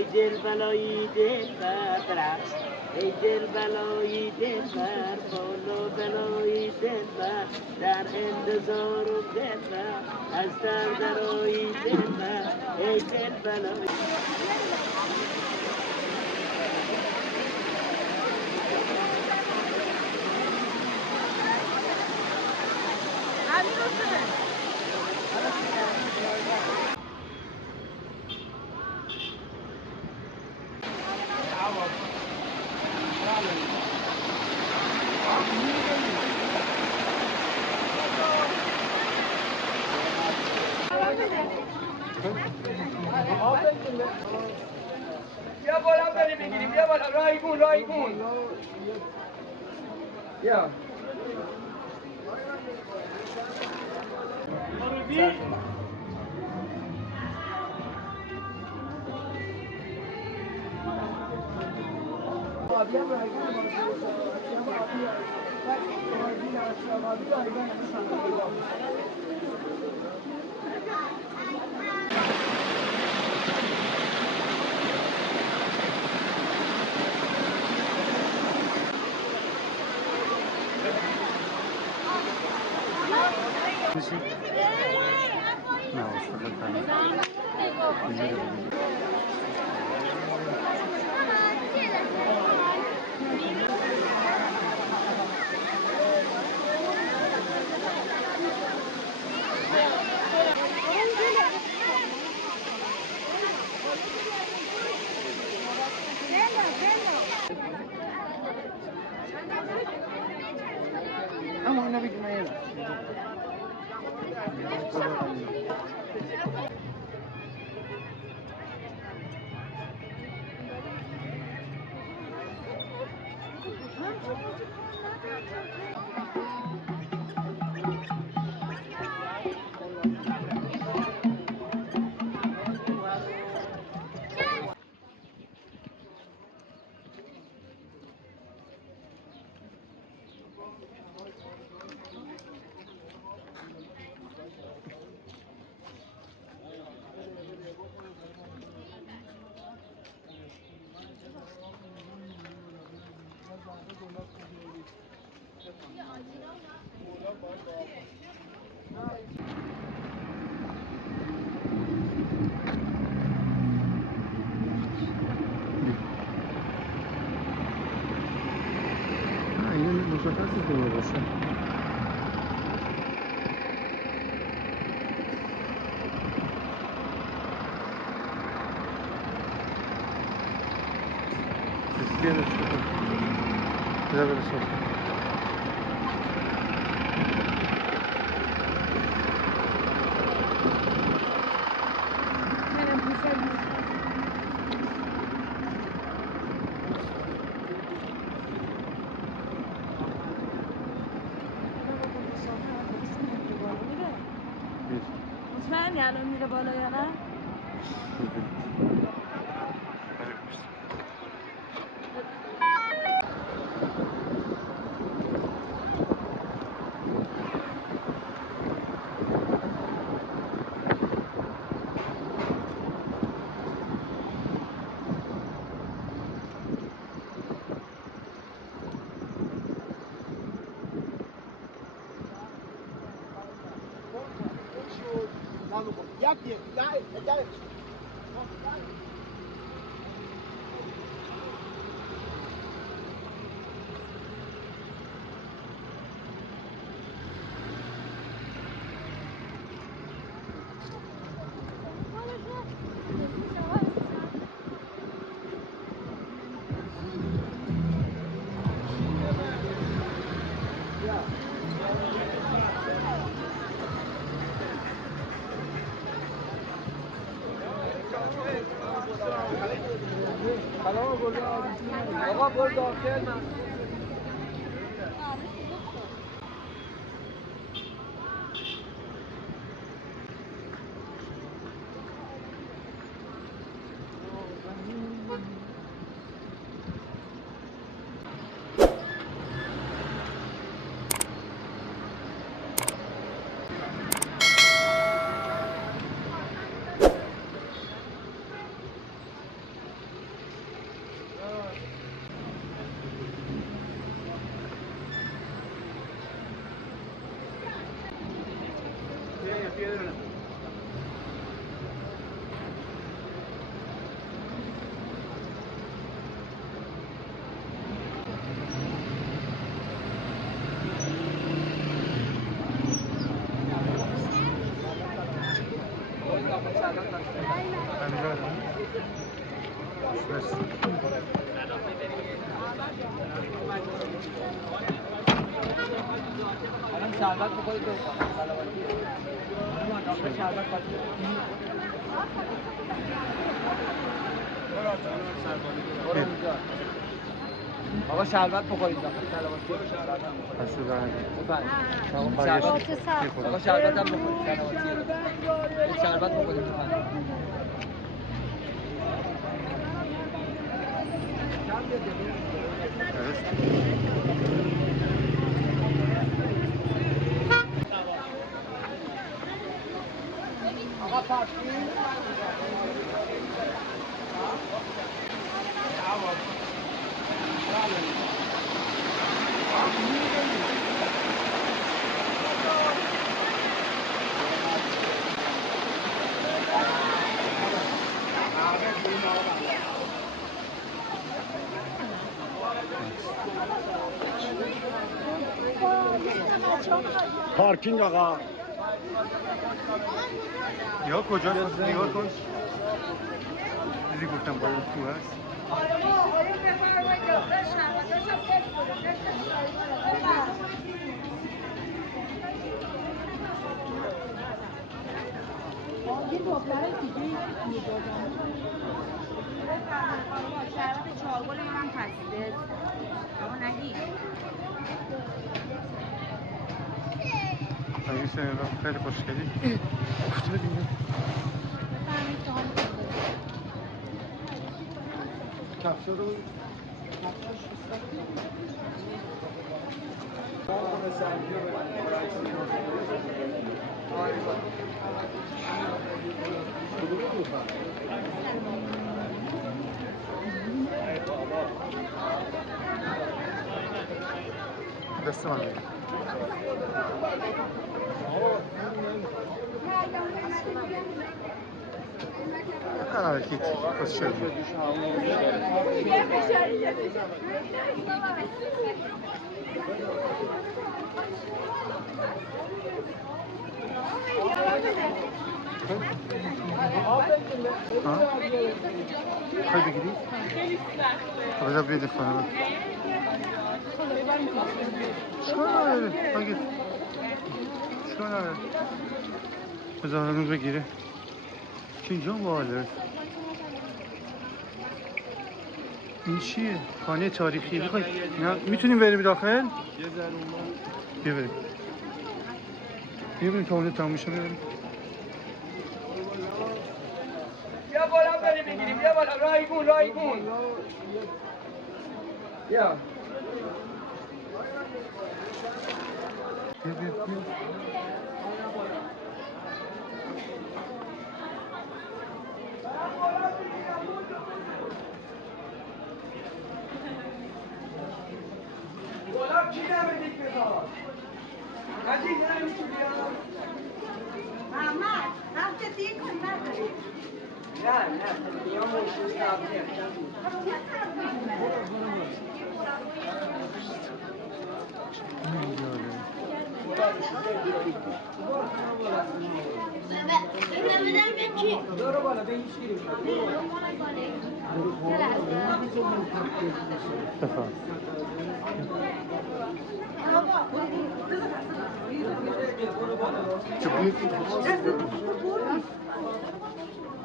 ای دل بلایی دل بر ای دل بلایی دل بر بالا بلایی دل بر در انتظارم دل بر از درایی دل بر ای دل بلایی بیا بالا بریم بگیریم بیا بالا رایگون رایگون بیا اما اینا بگیم اینا مشخصی که باشه مطمئنی الان میره بالا یا نه؟ آقا برو داخل الان شربت بخورید تو سلامتی. خانم شربت بخورید. برو اونجا. آقا شربت بخورید سلامتی. آقا شربت هم بخورید سلامتی. شربت بخورید تو خانم. آقا پاکی پارکینگ آقا یا کجاست؟ نگاه کن. دیدی گفتم باید تو هست. شربت چهارگل من خسته اما نگی این سنه خیلی خوشگلی افتادیم. کفشو رو دست من بگیر. هیچ خوشگلی خواهی بگیری؟ بذار بیده خانه چون نداره بگیر چون نداره بذار همون بگیره که اینجا باله این چیه؟ خانه تاریخی بخوای میتونیم بریم داخل؟ بیا بریم بیا بریم تا اونجا تمام میشه بیا بریم بیا بالا بریم بگیریم بیا بالا رایگون بیا بیا بالا کی نمیدید بذار مجید نمیدید بیا محمد هفته دیر کن نداری نه بیا موشوز نبودیم برو بالا به هیچ گیریم بفرم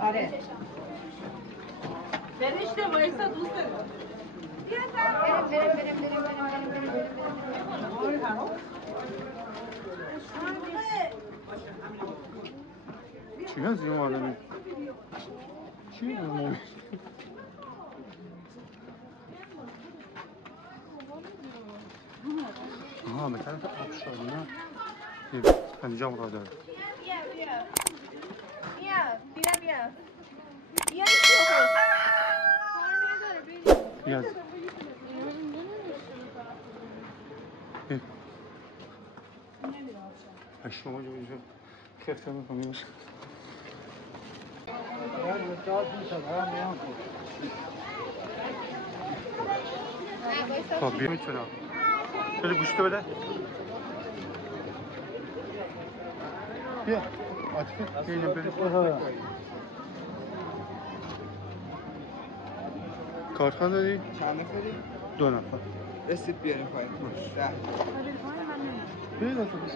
آره فرشته وایسا دوست دارم چی هست این آدمی؟ چی این مومی؟ آها به طرف آبشاری نه اینجا هم راه داره بیاد شما جو اینجا کفته میکنیمش خب بیا میتونم بده گوشتو بده بیا عاطفه بیا اینو بده کارت داری؟ چند نفری؟ 2 نفر. رسید بیاریم پایین 10 برید اتوبوس.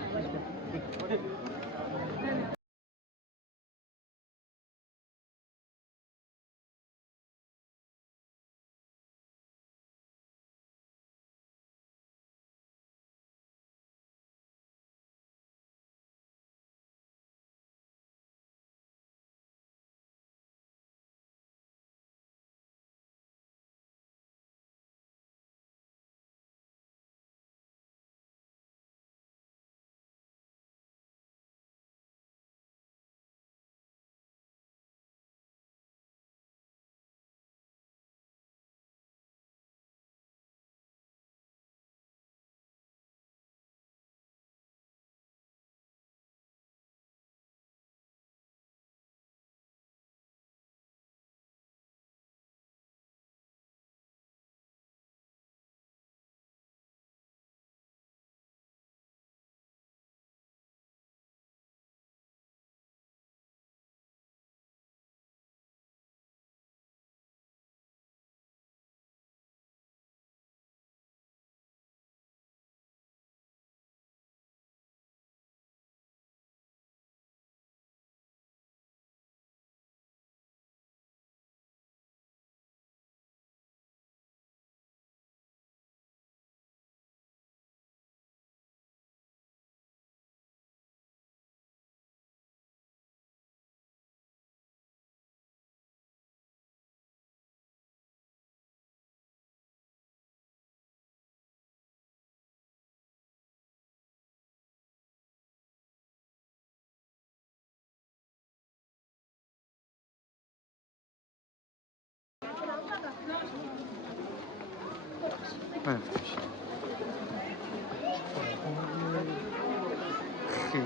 خیلی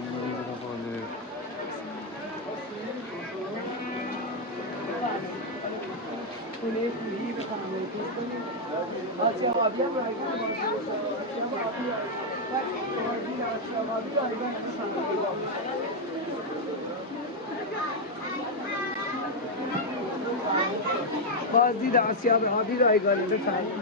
باحاله. بازدید آسیاب آبی رایگانی بفرمایید.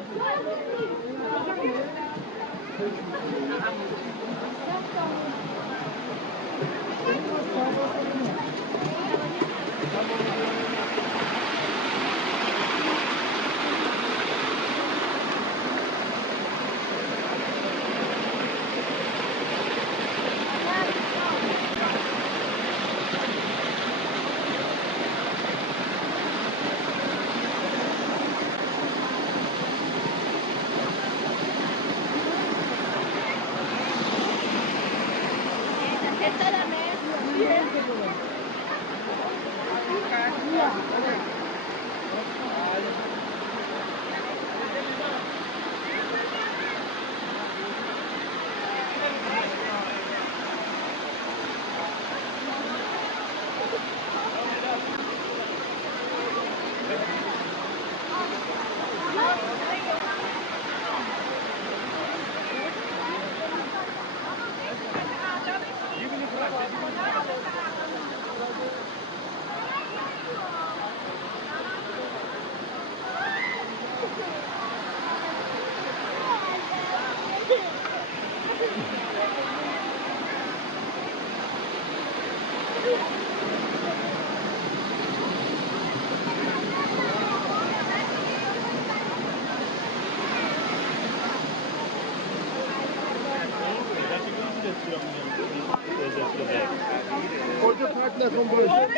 خودتو پرت نکن باشه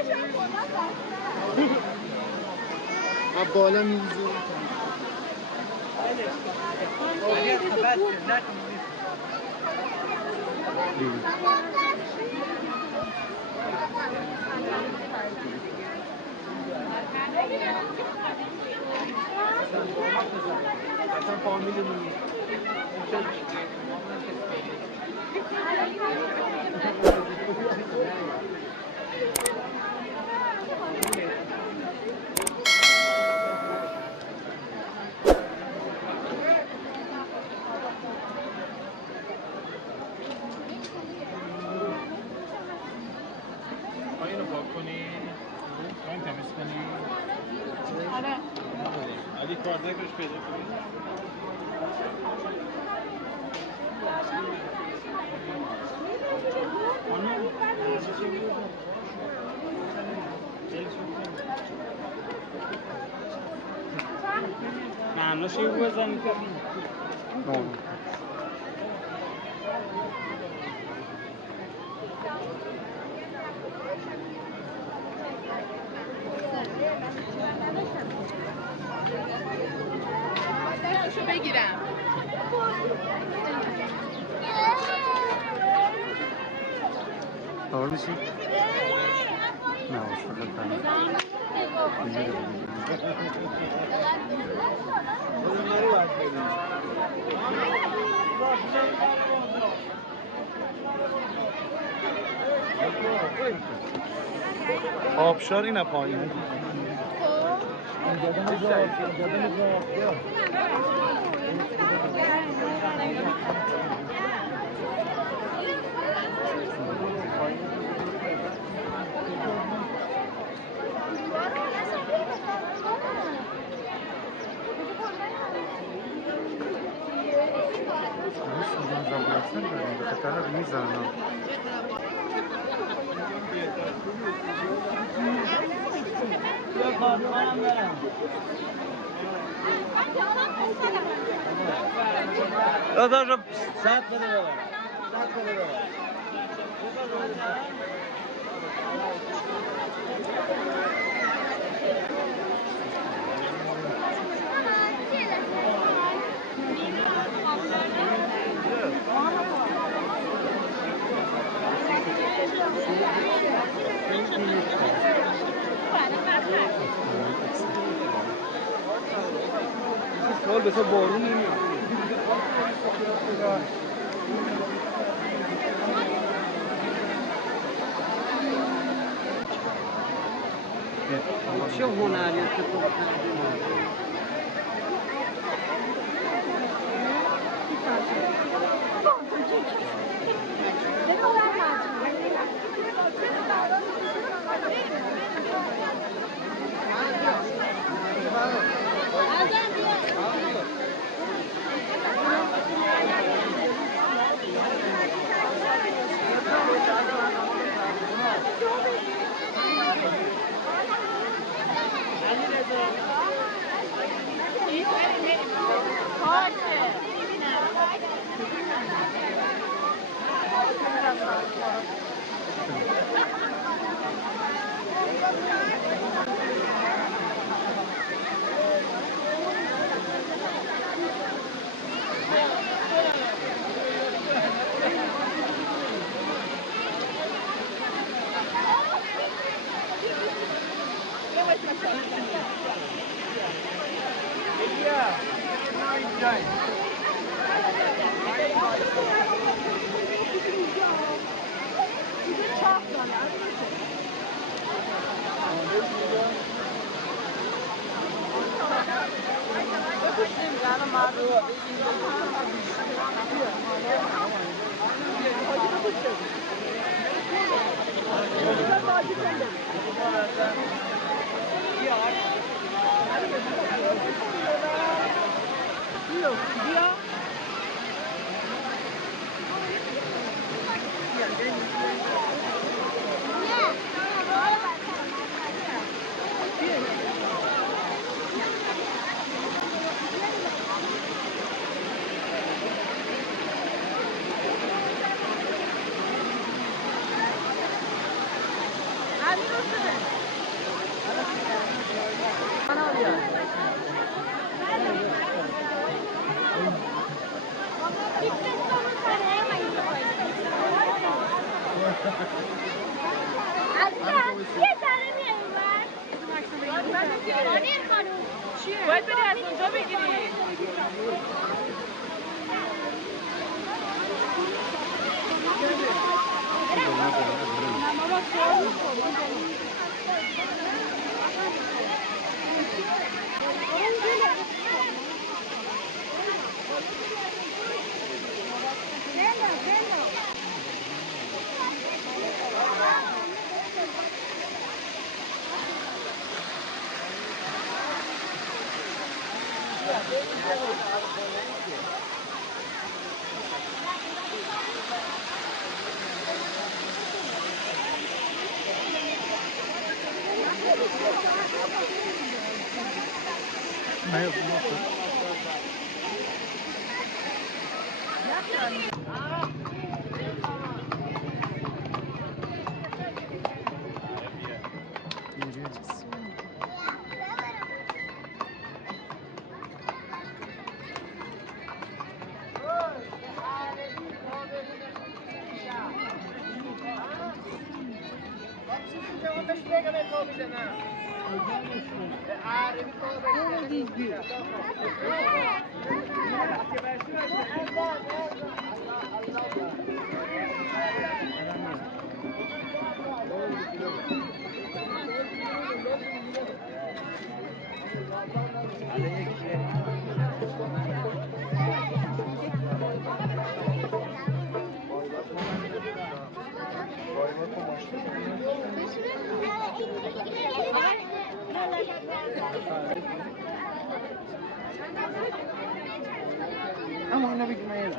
من بالا میزه اصلا فامیلمون اینو پاک کنی؟ این تمیز کنی؟ آره. علی کارده بهش پیدا کنید. معمولا شیو بزنید. شو بگیرم. سوار میشی؟ نه واسه آبشار اینه پایین داداش صد بده بابا. صد بده بابا. سوال بسا بارون نمیاد. چه هنری اتفاق باید بری از اونجا بگیری. اما اینو بگی من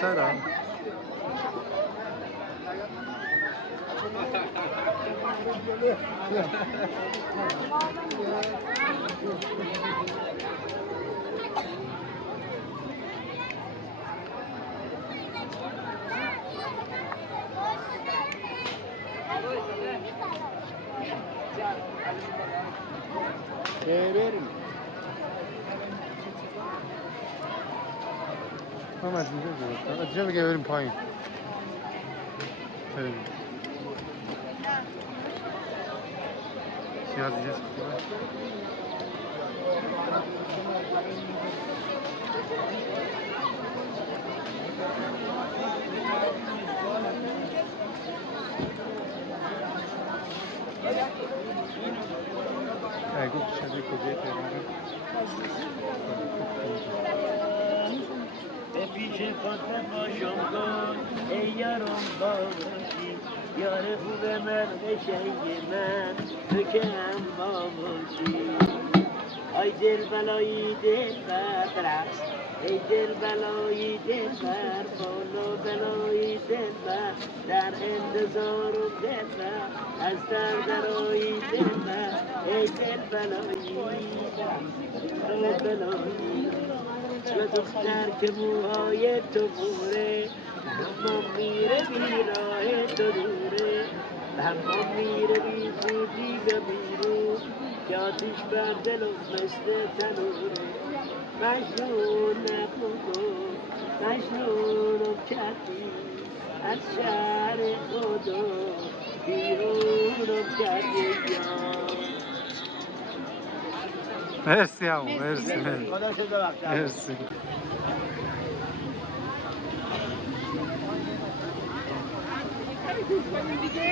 سلام بریم هم از اینجا بریم از اینجا بگه بریم پایین بریم سیاه دیگه سکوبه گفت شده کجای تهرانه به پیش خودت باشم کن ای یارم باشی یار خوب من قشنگ من تو که هم باشی ای دل بلایی دل بر ای دل بلایی دل بر بالا بلایی دل بر در انتظارم دل بر از در درایی دل بر ای دل بلایی دل بلایی چه دختر که موهای تو بوره اما میره بیراه تو دوره اما میره بی زودی بمیرو که آتیش بر دلم مثل تنوره مجنون نکن مجنونم کردی از شهر خدا بیرونم کردی مرسی همون مرسی خدا شده وقت مرسی دیگه